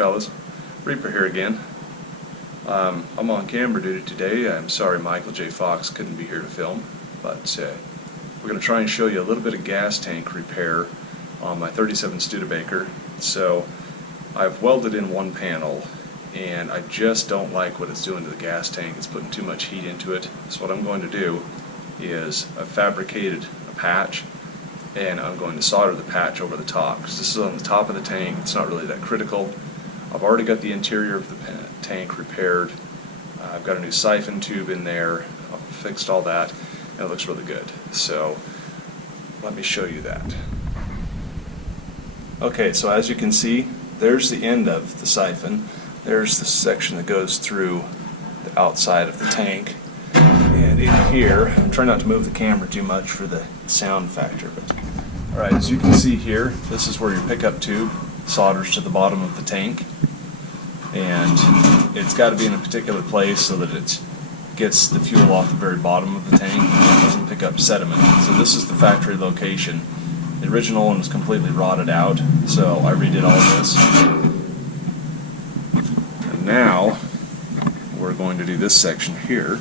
fellas, Reaper here again. I'm on camera duty today. I'm sorry Michael J. Fox couldn't be here to film, but we're going to try and show you a little bit of gas tank repair on my 37 Studebaker. So I've welded in one panel and I just don't like what it's doing to the gas tank. It's putting too much heat into it. So what I'm going to do is I've fabricated a patch and I'm going to solder the patch over the top, because this is on the top of the tank. It's not really that critical. I've already got the interior of the tank repaired. I've got a new siphon tube in there. I've fixed all that and it looks really good. So let me show you that. Okay, so as you can see, there's the end of the siphon. There's the section that goes through the outside of the tank. And in here, I'm trying not to move the camera too much for the sound factor, but alright, as you can see here, this is where your pickup tube solders to the bottom of the tank, and it's got to be in a particular place so that it gets the fuel off the very bottom of the tank and doesn't pick up sediment. So this is the factory location. The original one was completely rotted out, so I redid all this. And now we're going to do this section here.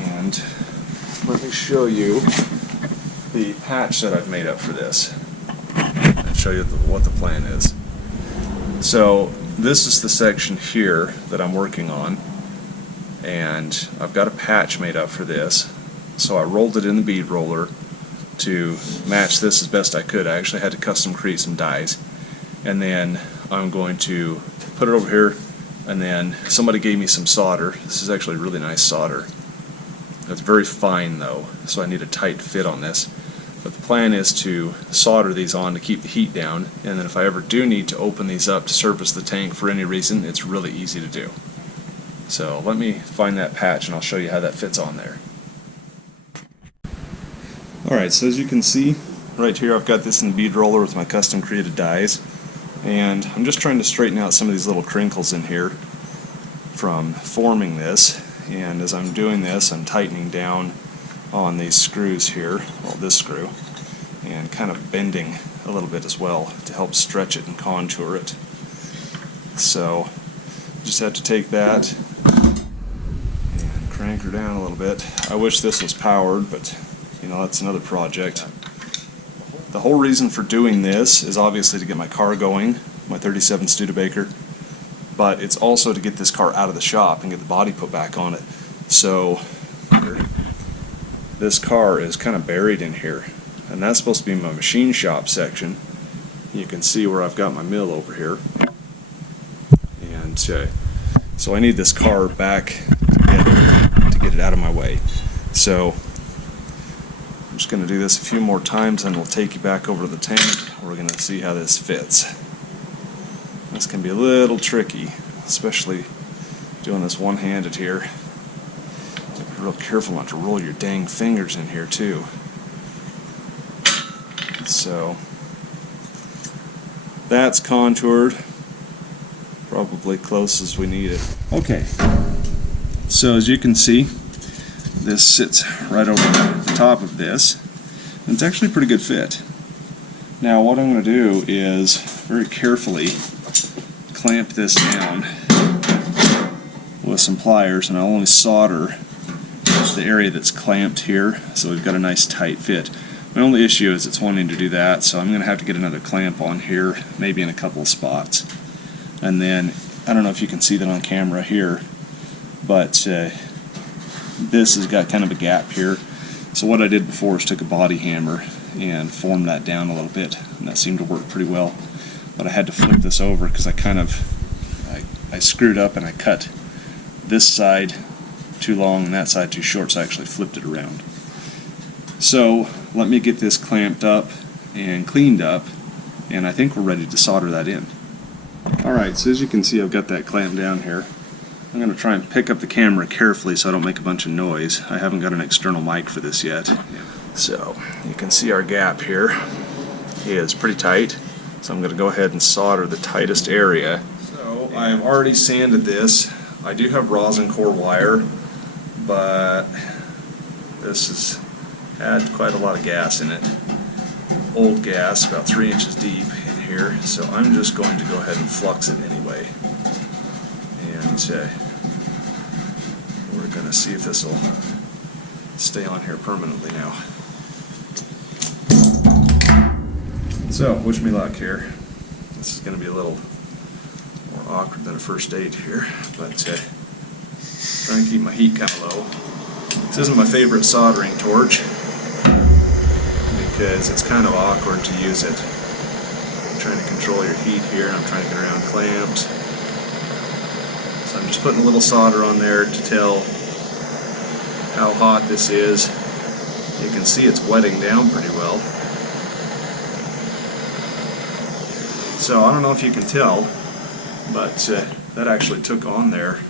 And let me show you the patch that I've made up for this and show you what the plan is. So this is the section here that I'm working on, and I've got a patch made up for this. So I rolled it in the bead roller to match this as best I could. I actually had to custom create some dies, and then I'm going to put it over here, and then somebody gave me some solder. This is actually really nice solder. It's very fine though, so I need a tight fit on this. But the plan is to solder these on to keep the heat down, and then if I ever do need to open these up to service the tank for any reason, it's really easy to do. So let me find that patch and I'll show you how that fits on there. Alright, so as you can see, right here I've got this in the bead roller with my custom created dies, and I'm just trying to straighten out some of these little crinkles in here from forming this. And as I'm doing this, I'm tightening down on these screws here, well, this screw, and kind of bending a little bit as well to help stretch it and contour it. So just have to take that and crank her down a little bit. I wish this was powered, but you know, that's another project. The whole reason for doing this is obviously to get my car going, my 37 Studebaker, but it's also to get this car out of the shop and get the body put back on it. So this car is kind of buried in here, and that's supposed to be my machine shop section. You can see where I've got my mill over here, and so I need this car back together to get it out of my way. So I'm just going to do this a few more times and we'll take you back over to the tank. We're going to see how this fits. This can be a little tricky, especially doing this one-handed here. Be real careful not to roll your dang fingers in here too. So that's contoured, probably close as we need it. Okay, so as you can see, this sits right over the top of this, and it's actually a pretty good fit. Now what I'm going to do is very carefully clamp this down with some pliers, and I'll only solder the area that's clamped here, so we've got a nice tight fit. My only issue is it's wanting to do that, so I'm going to have to get another clamp on here, maybe in a couple of spots. And then, I don't know if you can see that on camera here, but this has got kind of a gap here. So what I did before is took a body hammer and formed that down a little bit, and that seemed to work pretty well. But I had to flip this over because I screwed up and I cut this side too long and that side too short, so I actually flipped it around. So let me get this clamped up and cleaned up, and I think we're ready to solder that in. Alright, so as you can see, I've got that clamped down here. I'm going to try and pick up the camera carefully so I don't make a bunch of noise. I haven't got an external mic for this yet. So you can see our gap here is pretty tight. So I'm going to go ahead and solder the tightest area. So I've already sanded this. I do have rosin core wire, but this has had quite a lot of gas in it. Old gas, about 3 inches deep in here, so I'm just going to go ahead and flux it anyway. And we're going to see if this will stay on here permanently now. So, wish me luck here. This is going to be a little more awkward than a first date here, but trying to keep my heat kind of low. This isn't my favorite soldering torch because it's kind of awkward to use it. I'm trying to control your heat here, and I'm trying to get around clamps. So I'm just putting a little solder on there to tell how hot this is. You can see it's wetting down pretty well. So I don't know if you can tell, but that actually took on there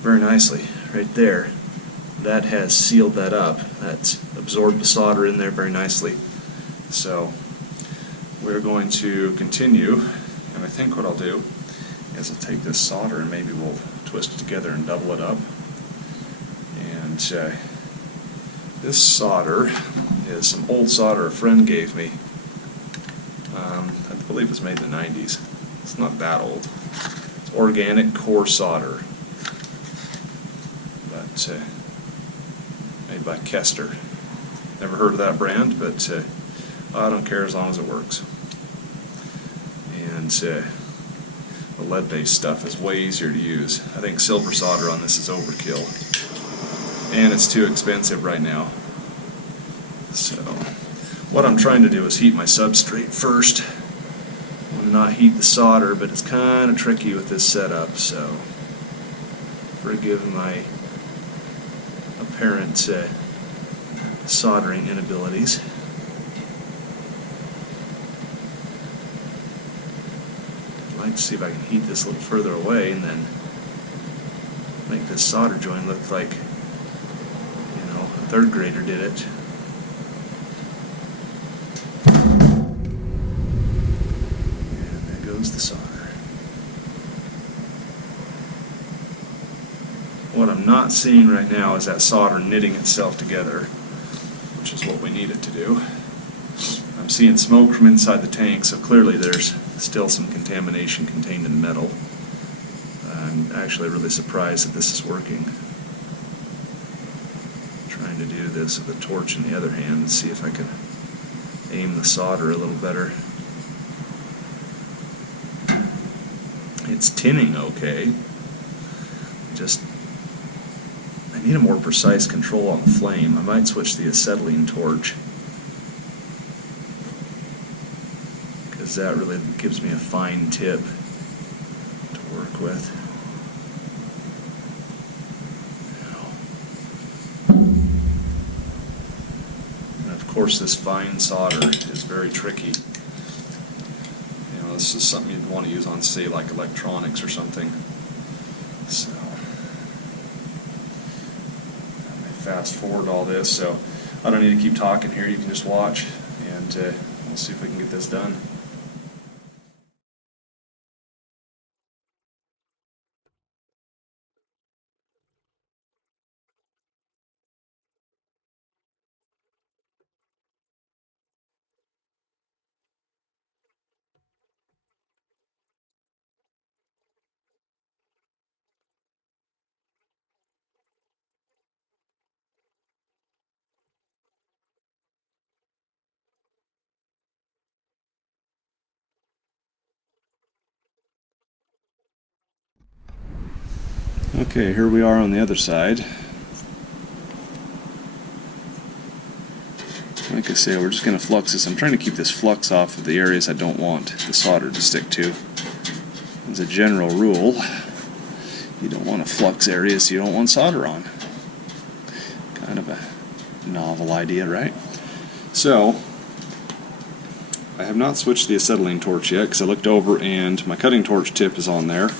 very nicely right there. That has sealed that up. That's absorbed the solder in there very nicely. So we're going to continue, and I think what I'll do is I'll take this solder and maybe we'll twist it together and double it up. And this solder is some old solder a friend gave me. I believe it was made in the 90s. It's not that old. It's organic core solder, but made by Kester. Never heard of that brand, but I don't care as long as it works. And the lead-based stuff is way easier to use. I think silver solder on this is overkill, and it's too expensive right now. So what I'm trying to do is heat my substrate first. I want to not heat the solder, but it's kind of tricky with this setup, so forgive my apparent soldering inabilities. I'd like to see if I can heat this a little further away and then make this solder joint look like, you know, a third grader did it. And there goes the solder. What I'm not seeing right now is that solder knitting itself together, which is what we need it to do. I'm seeing smoke from inside the tank, so clearly there's still some contamination contained in the metal. I'm actually really surprised that this is working. I'm trying to do this with a torch in the other hand and see if I can aim the solder a little better. It's tinning okay. I need a more precise control on the flame. I might switch to the acetylene torch, because that really gives me a fine tip to work with. And of course this fine solder is very tricky. You know, this is something you'd want to use on, say, like electronics or something. So fast forward all this, so I don't need to keep talking here. You can just watch, and we'll see if we can get this done. Okay, here we are on the other side. Like I say, we're just going to flux this. I'm trying to keep this flux off of the areas I don't want the solder to stick to. As a general rule, you don't want to flux areas you don't want solder on. Kind of a novel idea, right? So, I have not switched the acetylene torch yet because I looked over and my cutting torch tip is on there.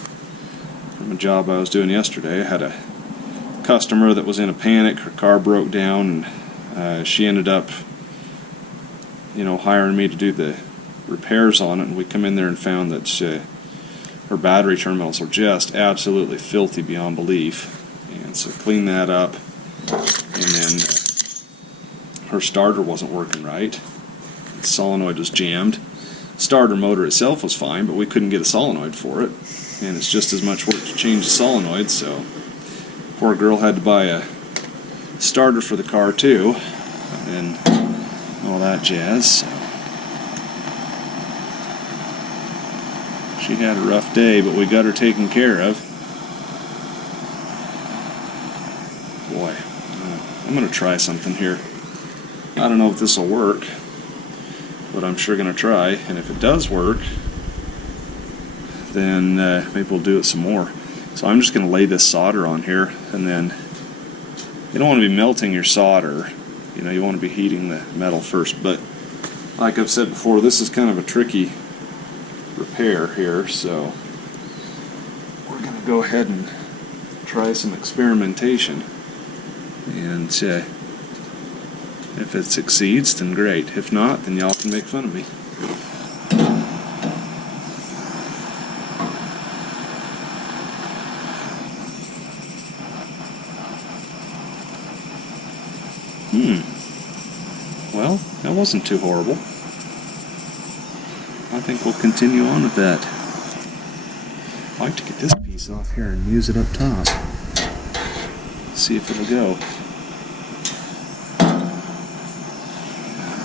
From a job I was doing yesterday, I had a customer that was in a panic. Her car broke down, and she ended up, hiring me to do the repairs on it. And we come in there and found that her battery terminals are just absolutely filthy beyond belief. And so clean that up, and then her starter wasn't working right. The solenoid was jammed. starter motor itself was fine, but we couldn't get a solenoid for it, and it's just as much work to change the solenoid, so poor girl had to buy a starter for the car too, and all that jazz. So she had a rough day, but we got her taken care of. Boy, I'm going to try something here. I don't know if this will work, but I'm sure going to try, and if it does work, then maybe we'll do it some more. So I'm just going to lay this solder on here, and then you don't want to be melting your solder. You know, you want to be heating the metal first, but like I've said before, this is kind of a tricky repair here, so we're going to go ahead and try some experimentation, and if it succeeds, then great. If not, then y'all can make fun of me. Well, that wasn't too horrible. I think we'll continue on with that. I'd like to get this piece off here and use it up top. See if it'll go.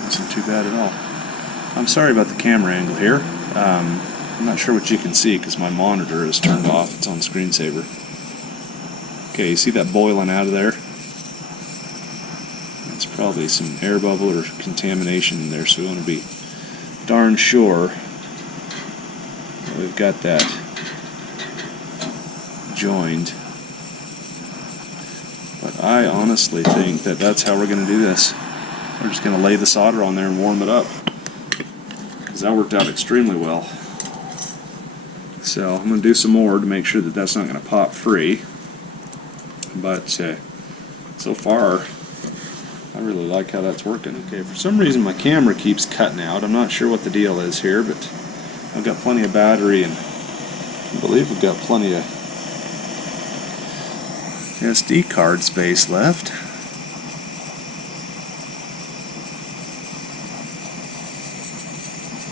Wasn't too bad at all. I'm sorry about the camera angle here. I'm not sure what you can see because my monitor is turned off. It's on screensaver. Okay, you see that boiling out of there? It's probably some air bubble or contamination in there, so we want to be darn sure that we've got that joined. But I honestly think that that's how we're going to do this. We're just going to lay the solder on there and warm it up, because that worked out extremely well. So I'm going to do some more to make sure that that's not going to pop free. But so far, I really like how that's working. Okay, for some reason my camera keeps cutting out. I'm not sure what the deal is here, but I've got plenty of battery, and I believe we've got plenty of SD card space left.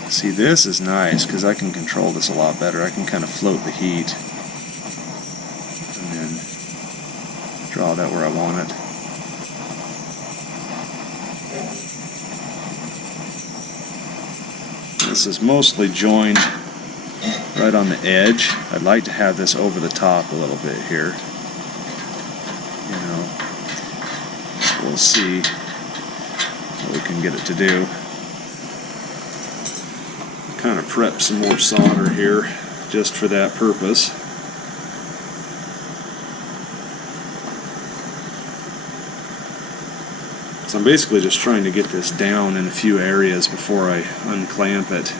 See, this is nice because I can control this a lot better. I can kind of float the heat and then draw it out where I want it. This is mostly joined right on the edge. I'd like to have this over the top a little bit here. You know, we'll see what we can get it to do. Kind of prep some more solder here just for that purpose. So I'm basically just trying to get this down in a few areas before I unclamp it.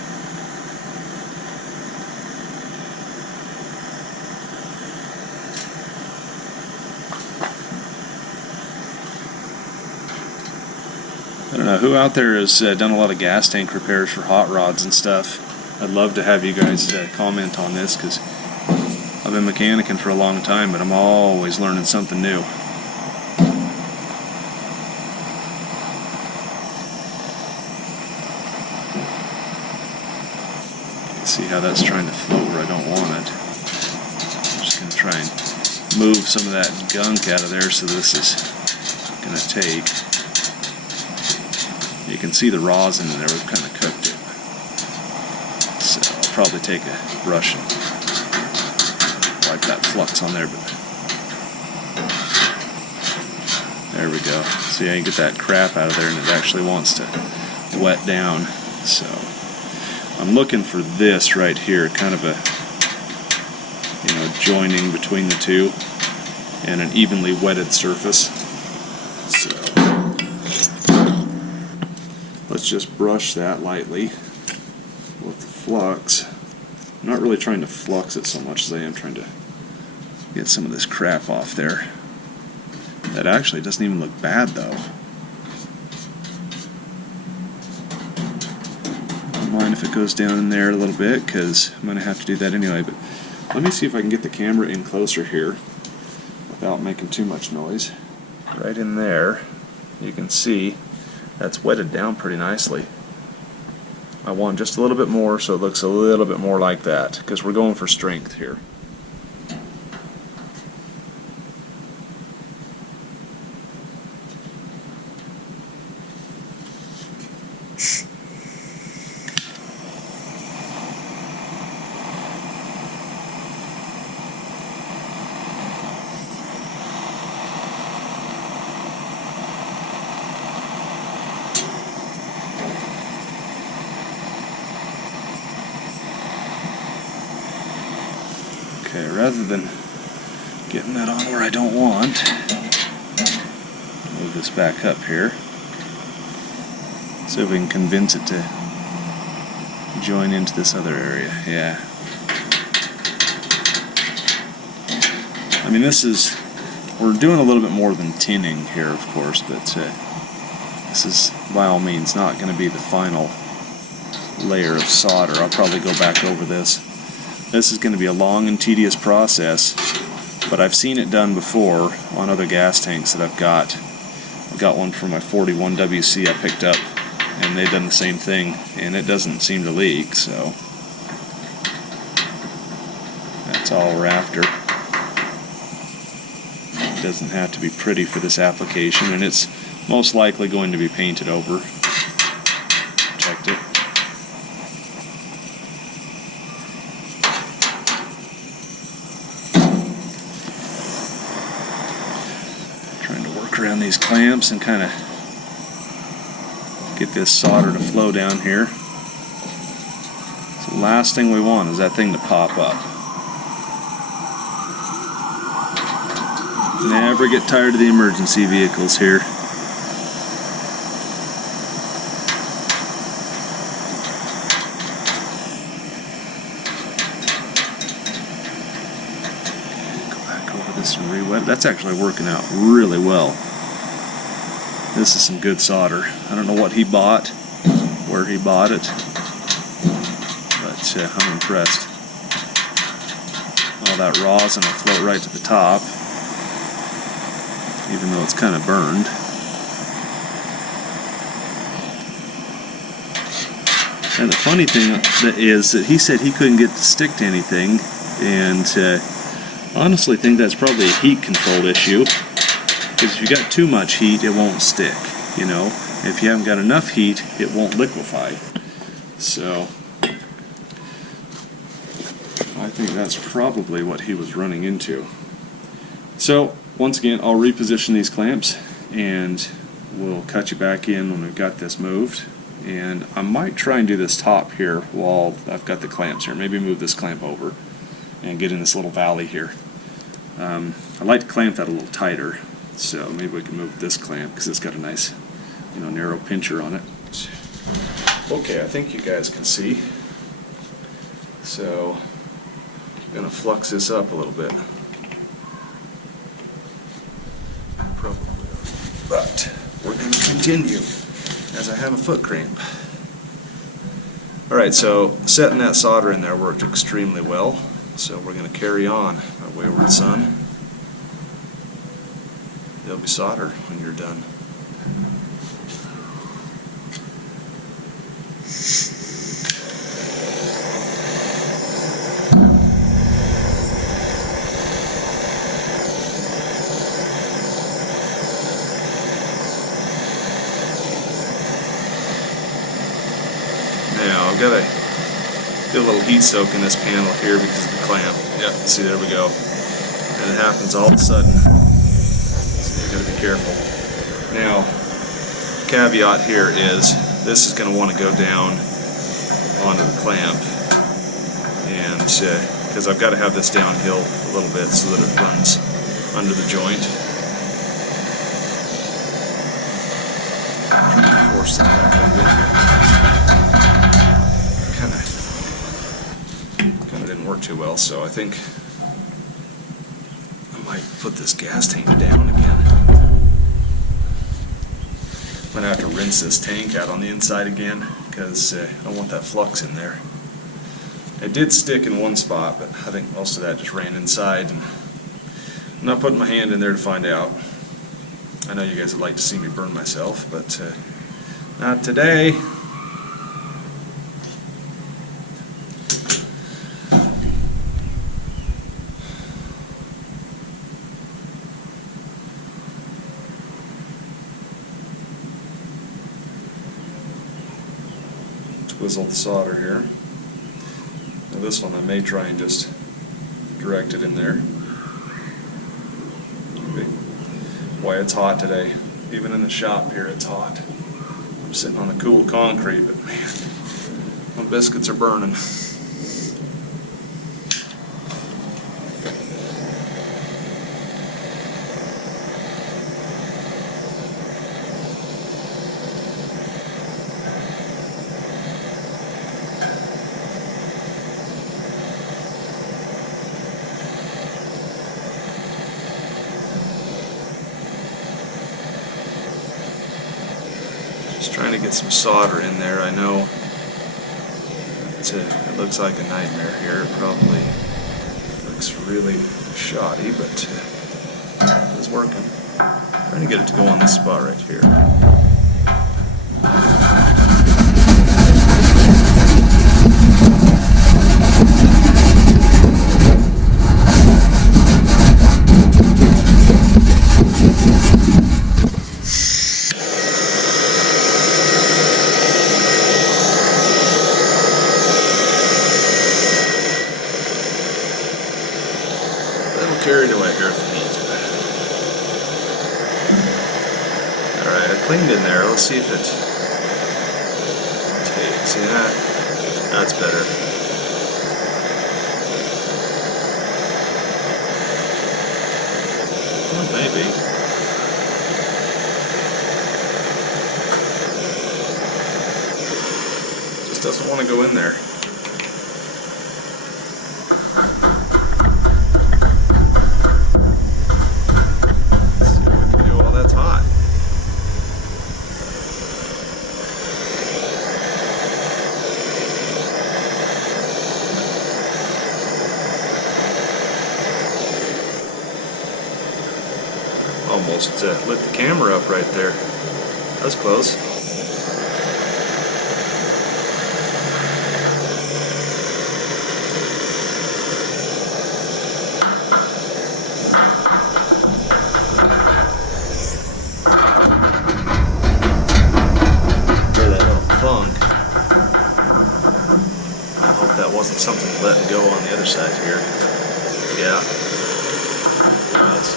I don't know, who out there has done a lot of gas tank repairs for hot rods and stuff? I'd love to have you guys comment on this, because I've been mechanicking for a long time, but I'm always learning something new. See how that's trying to float where I don't want it. I'm just going to try and move some of that gunk out of there, so this is going to take. You can see the rosin in there, we've kind of cooked it. So I'll probably take a brush and wipe that flux on there. But there we go. See how you get that crap out of there, and it actually wants to wet down. So I'm looking for this right here, kind of a, you know, joining between the two and an evenly wetted surface. So let's just brush that lightly with the flux. I'm not really trying to flux it so much as I am trying to get some of this crap off there. That actually doesn't even look bad though. Don't mind if it goes down in there a little bit, because I'm going to have to do that anyway. But let me see if I can get the camera in closer here without making too much noise. Right in there, you can see that's wetted down pretty nicely. I want just a little bit more so it looks a little bit more like that, because we're going for strength here. Okay, rather than getting that on where I don't want, move this back up here. See if we can convince it to join into this other area. Yeah. I mean, we're doing a little bit more than tinning here, of course, but this is by all means not going to be the final layer of solder. I'll probably go back over this. This is going to be a long and tedious process, but I've seen it done before on other gas tanks that I've got. I've got one from my 41 WC I picked up, and they've done the same thing, and it doesn't seem to leak, so that's all we're after. It doesn't have to be pretty for this application, and it's most likely going to be painted over. Protect it. Around these clamps and kind of get this solder to flow down here. So the last thing we want is that thing to pop up. Never get tired of the emergency vehicles here. Go back over this and re-wet. That's actually working out really well. This is some good solder. I don't know what he bought, where he bought it, but I'm impressed. All that rosin will float right to the top, even though it's kind of burned. And the funny thing is that he said he couldn't get it to stick to anything, and honestly think that's probably a heat control issue. Because if you got too much heat, it won't stick, you know. If you haven't got enough heat, it won't liquefy. So I think that's probably what he was running into. So once again, I'll reposition these clamps and we'll cut you back in when we've got this moved. And I might try and do this top here while I've got the clamps here. Maybe move this clamp over and get in this little valley here. I like to clamp that a little tighter. So maybe we can move this clamp because it's got a nice, narrow pincher on it. Okay, I think you guys can see. So I'm going to flux this up a little bit. Probably. But we're going to continue as I have a foot cramp. Alright, so setting that solder in there worked extremely well. So we're going to carry on, my wayward son. There'll be solder when you're done. Now I've got to do a little heat soak in this panel here because of the clamp. Yep, see, there we go. And it happens all of a sudden. Got to be careful. Now, caveat here is this is going to want to go down onto the clamp, and because I've got to have this downhill a little bit so that it runs under the joint. Force that back up in here. Kind of didn't work too well, so I think I might put this gas tank down again. I'm going to have to rinse this tank out on the inside again because I don't want that flux in there. It did stick in one spot, but I think most of that just ran inside, and I'm not putting my hand in there to find out. I know you guys would like to see me burn myself, but not today. squizzle the solder here. Now this one I may try and just direct it in there. Boy, it's hot today. Even in the shop here, it's hot. I'm sitting on the cool concrete, but man, my biscuits are burning. Just trying to get some solder in there. I know it looks like a nightmare here. It probably looks really shoddy, but it's working. Trying to get it to go on this spot right here. Carried away here with the heat. Alright, I cleaned in there. Let's see if it takes. Yeah, that's better. Well, maybe. Just doesn't want to go in there. Almost lit the camera up right there. That was close. Hear that little thunk. I hope that wasn't something letting go on the other side here. Yeah. It was.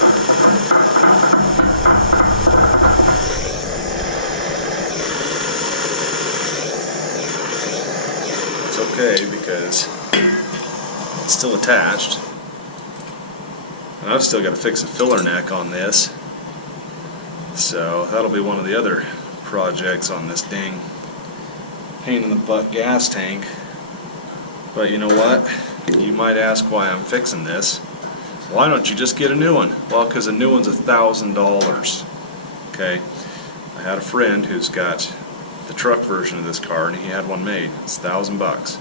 It's okay because it's still attached, and I've still got to fix a filler neck on this, so that'll be one of the other projects on this dang pain in the butt gas tank. But you know what? You might ask why I'm fixing this. Why don't you just get a new one? Well, because a new one's $1,000. Okay, I had a friend who's got the truck version of this car, and he had one made. It's $1,000.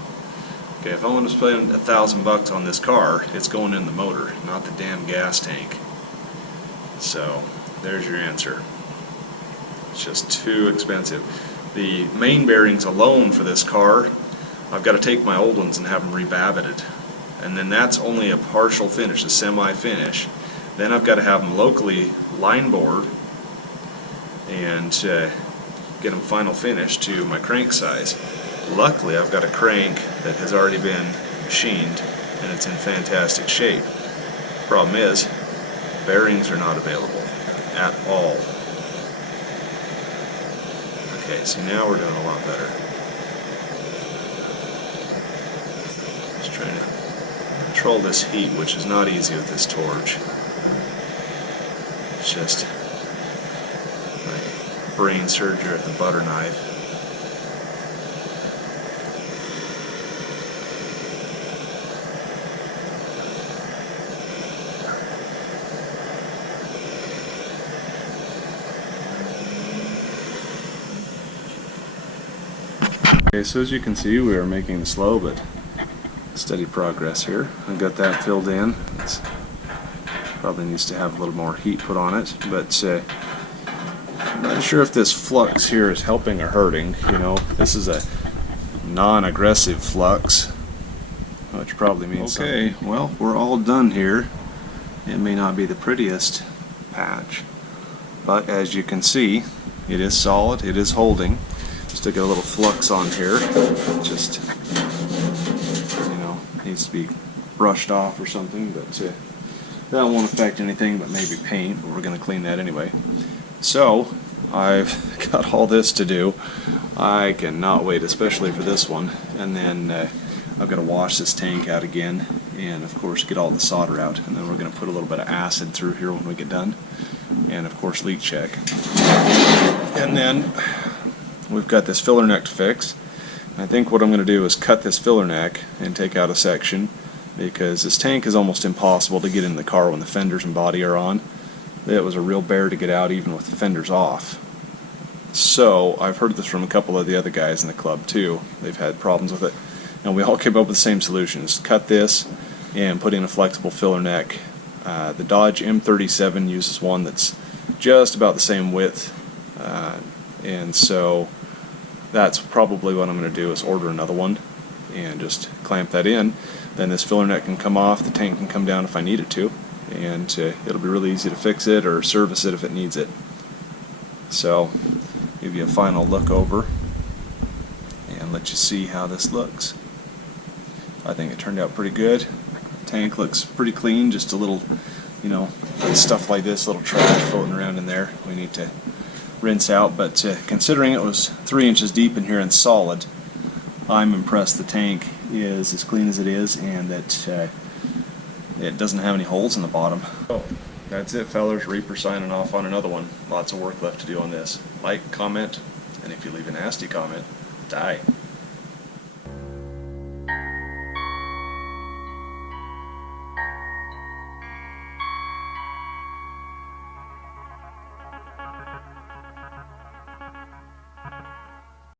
Okay, if I want to spend $1,000 on this car, it's going in the motor, not the damn gas tank. So there's your answer. It's just too expensive. The main bearings alone for this car, I've got to take my old ones and have them rebabbited. And then that's only a partial finish, a semi-finish. Then I've got to have them locally line bored and get them final finish to my crank size. Luckily, I've got a crank that has already been machined and it's in fantastic shape. Problem is, bearings are not available at all. Okay, so now we're doing a lot better. Just trying to control this heat, which is not easy with this torch. It's just my brain surgery at the butter knife. Okay, so as you can see, we are making slow but steady progress here. I've got that filled in. It probably needs to have a little more heat put on it, but I'm not sure if this flux here is helping or hurting. You know, this is a non-aggressive flux, which probably means something. Okay, well, we're all done here. It may not be the prettiest patch, but as you can see, it is solid, it is holding. just to get a little flux on here. Just, you know, needs to be brushed off or something, but that won't affect anything but maybe paint, but we're going to clean that anyway. So I've got all this to do. I cannot wait, especially for this one. And then I've got to wash this tank out again, and of course get all the solder out, and then we're going to put a little bit of acid through here when we get done, and of course leak check. And then we've got this filler neck to fix. I think what I'm going to do is cut this filler neck and take out a section, because this tank is almost impossible to get in the car when the fenders and body are on. It was a real bear to get out even with the fenders off. So I've heard this from a couple of the other guys in the club too. They've had problems with it, and we all came up with the same solutions. Cut this and put in a flexible filler neck. The Dodge M37 uses one that's just about the same width, and so that's probably what I'm going to do, is order another one and just clamp that in. Then this filler neck can come off, the tank can come down if I need it to, and it'll be really easy to fix it or service it if it needs it. So give you a final look over and let you see how this looks. I think it turned out pretty good. Tank looks pretty clean, just a little, you know, stuff like this, little trash floating around in there we need to rinse out, but considering it was 3 inches deep in here and solid, I'm impressed the tank is as clean as it is, and that it doesn't have any holes in the bottom. So that's it, fellers. Reaper signing off on another one. Lots of work left to do on this. Like, comment, and if you leave a nasty comment, die.